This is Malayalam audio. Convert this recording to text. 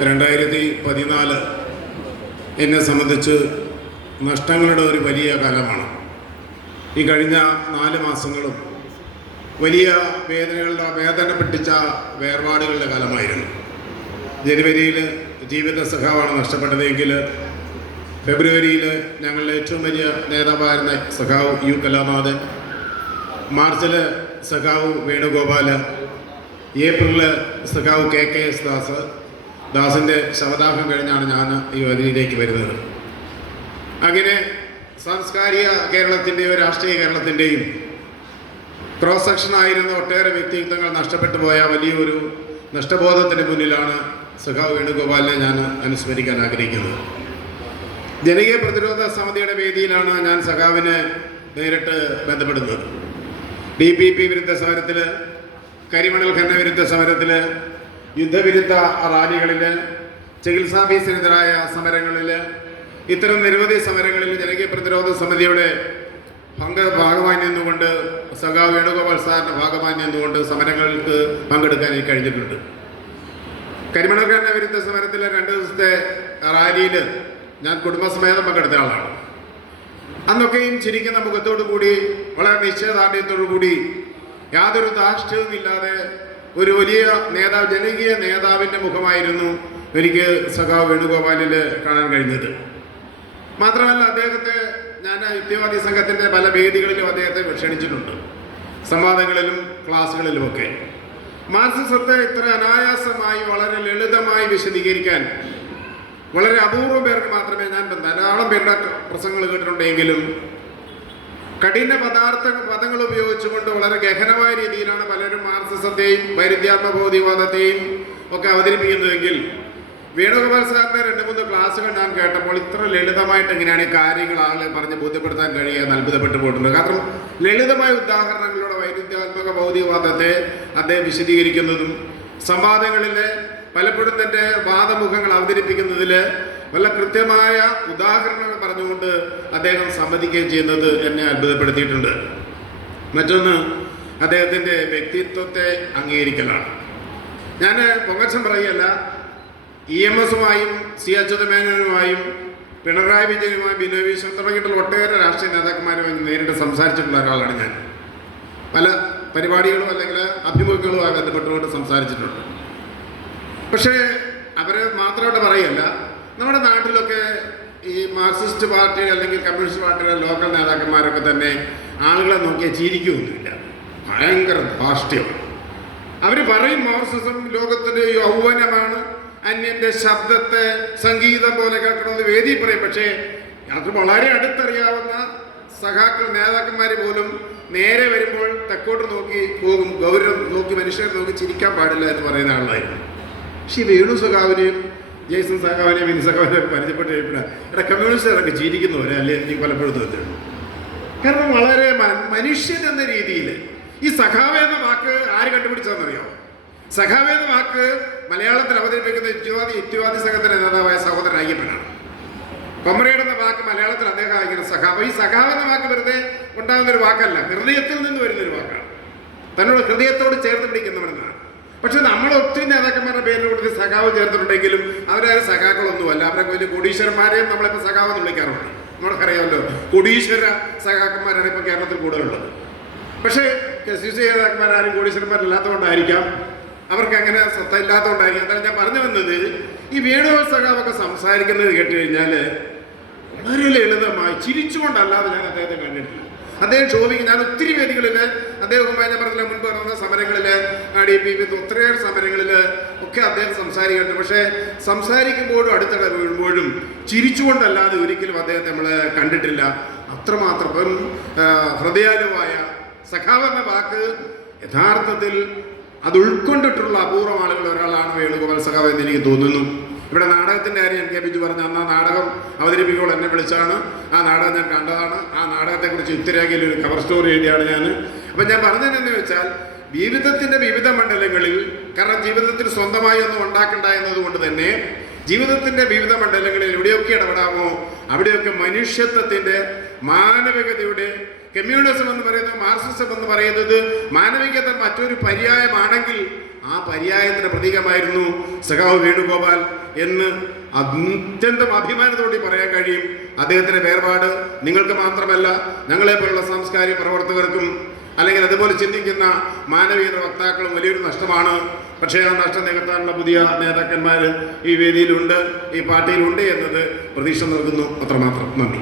2014 എന്നെ സംബന്ധിച്ച് നഷ്ടങ്ങളുടെ ഒരു വലിയ കാലമാണ്. ഈ കഴിഞ്ഞ 4 മാസങ്ങളും വലിയ വേദന പിടിച്ച വേർപാടുകളുടെ കാലമായിരുന്നു. ജനുവരിയിൽ ജീവിത സഖാവാണ് നഷ്ടപ്പെട്ടതെങ്കിൽ ഫെബ്രുവരിയിൽ ഞങ്ങളുടെ ഏറ്റവും വലിയ നേതാവായിരുന്ന സഖാവ് യു കലാനാഥൻ, മാർച്ചിൽ സഖാവ് വേണുഗോപാൽ, ഏപ്രിലിൽ സഖാവ് KKS ദാസിൻ്റെ ശവദാഹം കഴിഞ്ഞാണ് ഞാൻ ഈ വേദിയിലേക്ക് വരുന്നത്. അങ്ങനെ സാംസ്കാരിക കേരളത്തിൻ്റെയും രാഷ്ട്രീയ കേരളത്തിൻ്റെയും ക്രോസ് സെക്ഷനായിരുന്ന ഒട്ടേറെ വ്യക്തിത്വങ്ങൾ നഷ്ടപ്പെട്ടു പോയ വലിയൊരു നഷ്ടബോധത്തിന് മുന്നിലാണ് സഖാവ് വേണുഗോപാലിനെ ഞാൻ അനുസ്മരിക്കാൻ ആഗ്രഹിക്കുന്നത്. ജനകീയ പ്രതിരോധ സമിതിയുടെ വേദിയിലാണ് ഞാൻ സഖാവിനെ നേരിട്ട് ബന്ധപ്പെടുന്നത്. DPP വിരുദ്ധ സമരത്തിൽ, കരിമണൽ ഖനന വിരുദ്ധ സമരത്തിൽ, യുദ്ധവിരുദ്ധ റാലികളിൽ, ചികിത്സാ ഫീസിനെതിരായ സമരങ്ങളിൽ, ഇത്തരം നിരവധി സമരങ്ങളിൽ ജനകീയ പ്രതിരോധ സമിതിയുടെ ഭാഗമായി നിന്നുകൊണ്ട് സഖാവ് വേണുഗോപാൽ സാറിൻ്റെ ഭാഗമായി നിന്നുകൊണ്ട് സമരങ്ങൾക്ക് പങ്കെടുക്കാൻ എനിക്ക് കഴിഞ്ഞിട്ടുണ്ട്. കരിമണൽ ഖനന വിരുദ്ധ സമരത്തിലെ 2 ദിവസത്തെ റാലിയിൽ ഞാൻ കുടുംബസമേതം പങ്കെടുത്ത ആളാണ്. അന്നൊക്കെയും ചിരിക്കുന്ന മുഖത്തോടു കൂടി, വളരെ നിശ്ചയദാർഢ്യത്തോടു കൂടി, യാതൊരു ധാർഷ്ട്യവുമില്ലാതെ ഒരു വലിയ നേതാവ്, ജനകീയ നേതാവിൻ്റെ മുഖമായിരുന്നു എനിക്ക് സഖാവ് വേണുഗോപാലിൽ കാണാൻ കഴിഞ്ഞത്. മാത്രമല്ല, അദ്ദേഹത്തെ ഞാൻ യുക്തിവാദി സംഘത്തിൻ്റെ പല വേദികളിലും അദ്ദേഹത്തെ ക്ഷണിച്ചിട്ടുണ്ട്, സംവാദങ്ങളിലും ക്ലാസ്സുകളിലുമൊക്കെ. മാർക്സിസത്തെ ഇത്ര അനായാസമായി, വളരെ ലളിതമായി വിശദീകരിക്കാൻ വളരെ അപൂർവം പേർക്ക് മാത്രമേ ഞാൻ ധാരാളം പേരുടെ പ്രസംഗങ്ങൾ കേട്ടിട്ടുണ്ടെങ്കിലും കഠിന പദങ്ങൾ ഉപയോഗിച്ചുകൊണ്ട് വളരെ ഗഹനമായ രീതിയിലാണ് പലരും മാർക്സിസത്തെയും വൈരുദ്ധ്യാത്മബോധിവാദത്തെയും ഒക്കെ അവതരിപ്പിക്കുന്നതെങ്കിൽ വേണുഗോപാൽ സാറിൻ്റെ 2-3 ക്ലാസ്സുകൾ ഞാൻ കേട്ടപ്പോൾ ഇത്ര ലളിതമായിട്ട് എങ്ങനെയാണ് ഈ കാര്യങ്ങൾ ആളുകളെ പറഞ്ഞ് ബോധ്യപ്പെടുത്താൻ കഴിയുക അത്ഭുതപ്പെട്ടു പോയിട്ടുണ്ട്. കാരണം ലളിതമായ ഉദാഹരണങ്ങളിലൂടെ വൈരുദ്ധ്യാത്മക ബൗദ്ധികവാദത്തെ അദ്ദേഹം വിശദീകരിക്കുന്നതും സംവാദങ്ങളിൽ പലപ്പോഴും തൻ്റെ വാദമുഖങ്ങൾ അവതരിപ്പിക്കുന്നതിൽ വല്ല കൃത്യമായ ഉദാഹരണങ്ങൾ പറഞ്ഞുകൊണ്ട് അദ്ദേഹം സമ്മതിക്കുകയും ചെയ്യുന്നത് എന്നെ അത്ഭുതപ്പെടുത്തിയിട്ടുണ്ട്. മറ്റൊന്ന്, അദ്ദേഹത്തിൻ്റെ വ്യക്തിത്വത്തെ അംഗീകരിക്കലാണ്. ഞാൻ പൊങ്ങച്ചം പറയുകയല്ല, EMSുമായും C അച്യുതമേനോനുമായും പിണറായി വിജയനുമായും ബിനോയ് വിശ്വം തുടങ്ങിയിട്ടുള്ള ഒട്ടേറെ രാഷ്ട്രീയ നേതാക്കന്മാരുമായി നേരിട്ട് സംസാരിച്ചിട്ടുള്ള ഒരാളാണ് ഞാൻ. പല പരിപാടികളും അല്ലെങ്കിൽ അഭിമുഖങ്ങളുമായി ബന്ധപ്പെട്ടുകൊണ്ട് സംസാരിച്ചിട്ടുണ്ട്. പക്ഷേ അവരെ മാത്രമായിട്ട് പറയുകയല്ല, നമ്മുടെ നാട്ടിലൊക്കെ ഈ മാർക്സിസ്റ്റ് പാർട്ടി അല്ലെങ്കിൽ കമ്മ്യൂണിസ്റ്റ് പാർട്ടിയുടെ ലോക്കൽ നേതാക്കന്മാരൊക്കെ തന്നെ ആളുകളെ നോക്കിയാൽ ചിരിക്കുകയൊന്നുമില്ല, ഭയങ്കര ധാർഷ്ട്യം. അവർ പറയും മാർക്സിസം ലോകത്തിൻ്റെ യൗവനമാണ്, അന്യൻ്റെ ശബ്ദത്തെ സംഗീതം പോലെ കേൾക്കണമെന്ന് വേദി പറയും. പക്ഷേ അത് വളരെ അടുത്തറിയാവുന്ന സഖാക്കൾ, നേതാക്കന്മാർ പോലും നേരെ വരുമ്പോൾ തെക്കോട്ട് നോക്കി പോകും, ഗൗരവം നോക്കി, മനുഷ്യരെ നോക്കി ചിരിക്കാൻ പാടില്ല എന്ന് പറയുന്ന ആളായിരുന്നു. പക്ഷേ വേണു സഖാവിനെയും ജയ്സൺ സഖാവിനെയും വിൻ സഖാവിനെയും പരിചയപ്പെട്ട് കഴിയുമ്പോൾ കമ്മ്യൂണിസ്റ്റുകാരൊക്കെ ചിരിക്കുന്നവരെ അല്ലേ എനിക്ക് പലപ്പോഴും തോന്നിയിട്ടുണ്ട്. കാരണം വളരെ മനുഷ്യൻ എന്ന രീതിയിൽ ഈ സഖാവ് എന്ന വാക്ക് ആര് കണ്ടുപിടിച്ചതെന്നറിയാമോ? സഖാവ് എന്ന വാക്ക് മലയാളത്തിൽ അവതരിപ്പിക്കുന്ന യുക്തിവാദി സംഘത്തിൻ്റെ നേതാവായ സഹോദരൻ അയ്യപ്പനാണ്. കൊമറേഡ് എന്ന വാക്ക് മലയാളത്തിൽ അദ്ദേഹം അയക്കുന്ന സഖാവ്. ഈ സഖാവ് എന്ന വാക്ക് വെറുതെ ഉണ്ടാകുന്നൊരു വാക്കല്ല, ഹൃദയത്തിൽ നിന്ന് വരുന്നൊരു വാക്കാണ്, തന്നോട് ഹൃദയത്തോട് ചേർത്ത് പിടിക്കുന്നവരെന്നാണ്. പക്ഷെ നമ്മൾ ഒത്തിരി നേതാക്കന്മാരുടെ പേരിൽ കൊടുത്ത് സഖാവ് ചേർത്തിട്ടുണ്ടെങ്കിലും അവരാരും സഖാക്കളൊന്നുമല്ല. അവരൊക്കെ വലിയ കോടീശ്വരന്മാരെയും നമ്മളിപ്പോൾ സഖാവെന്ന് വിളിക്കാറുണ്ട്. നമ്മൾക്കറിയാമല്ലോ, കോടീശ്വര സഖാക്കന്മാരാണ് ഇപ്പോൾ കേരളത്തിൽ കൂടുതലുള്ളത്. പക്ഷേ SUC നേതാക്കന്മാരാരും കോടീശ്വരന്മാരില്ലാത്തതുകൊണ്ടായിരിക്കാം, അവർക്ക് അങ്ങനെ ശ്രദ്ധ ഇല്ലാത്തതുകൊണ്ടായിരിക്കും. അതാണ് ഞാൻ പറഞ്ഞു വന്നത്. ഈ വേണുഗോപാൽ സഖാവൊക്കെ സംസാരിക്കുന്നത് കേട്ട് കഴിഞ്ഞാൽ വളരെ ലളിതമായി ചിരിച്ചുകൊണ്ടല്ലാതെ ഞാൻ അദ്ദേഹത്തെ കണ്ടിട്ടില്ല. അദ്ദേഹം ശോഭിക്കും. ഞാൻ ഒത്തിരി വേദികളിൽ അദ്ദേഹവുമായി ഞാൻ പറഞ്ഞില്ല, മുൻപ് നടന്ന സമരങ്ങളിൽ, DPP ഒത്തിരിയേറെ സമരങ്ങളിൽ ഒക്കെ അദ്ദേഹം സംസാരിക്കുന്നുണ്ട്. പക്ഷേ സംസാരിക്കുമ്പോഴും അടുത്തിട വീഴുമ്പോഴും ചിരിച്ചുകൊണ്ടല്ലാതെ ഒരിക്കലും അദ്ദേഹത്തെ നമ്മൾ കണ്ടിട്ടില്ല. അത്രമാത്രം ഹൃദയാലുവായ സഖാവ് എന്ന വാക്ക് യഥാർത്ഥത്തിൽ അത് ഉൾക്കൊണ്ടിട്ടുള്ള അപൂർവം ആളുകൾ ഒരാളാണ് വേണുഗോപാൽ സഖാവ് എന്ന് എനിക്ക് തോന്നുന്നു. ഇവിടെ നാടകത്തിൻ്റെ കാര്യം NK ബിജു പറഞ്ഞ അന്ന് ആ നാടകം അവതരിപ്പിക്കുമ്പോൾ എന്നെ വിളിച്ചാണ്. ആ നാടകം ഞാൻ കണ്ടതാണ്. ആ നാടകത്തെക്കുറിച്ച് യുക്തിരേഖയിൽ ഒരു കവർ സ്റ്റോറി എഴുതിയാണ് ഞാൻ. അപ്പം ഞാൻ പറഞ്ഞതെന്ന് വെച്ചാൽ ജീവിതത്തിൻ്റെ വിവിധ മണ്ഡലങ്ങളിൽ, കാരണം ജീവിതത്തിൽ സ്വന്തമായി ഒന്നും ഉണ്ടാക്കണ്ട എന്നതുകൊണ്ട് തന്നെ ജീവിതത്തിൻ്റെ വിവിധ മണ്ഡലങ്ങളിൽ എവിടെയൊക്കെ ഇടപെടാമോ അവിടെയൊക്കെ മനുഷ്യത്വത്തിൻ്റെ, മാനവികതയുടെ, കമ്മ്യൂണിസം എന്ന് പറയുന്നത്, മാർക്സിസം എന്ന് പറയുന്നത് മാനവികത മറ്റൊരു പര്യായമാണെങ്കിൽ ആ പര്യായത്തിന് പ്രതീകമായിരുന്നു സഖാവ് വേണുഗോപാൽ എന്ന് അത്യന്തം അഭിമാനത്തോടെ പറയാൻ കഴിയും. അദ്ദേഹത്തിൻ്റെ വേർപാട് നിങ്ങൾക്ക് മാത്രമല്ല ഞങ്ങളെപ്പോലുള്ള സാംസ്കാരിക പ്രവർത്തകർക്കും അല്ലെങ്കിൽ അതുപോലെ ചിന്തിക്കുന്ന മാനവീയത വക്താക്കളും വലിയൊരു നഷ്ടമാണ്. പക്ഷേ ആ നഷ്ടം നികത്താനുള്ള പുതിയ നേതാക്കന്മാർ ഈ വേദിയിലുണ്ട്, ഈ പാർട്ടിയിലുണ്ട് എന്നത് പ്രതീക്ഷ നൽകുന്നു. അത്രമാത്രം. നന്ദി.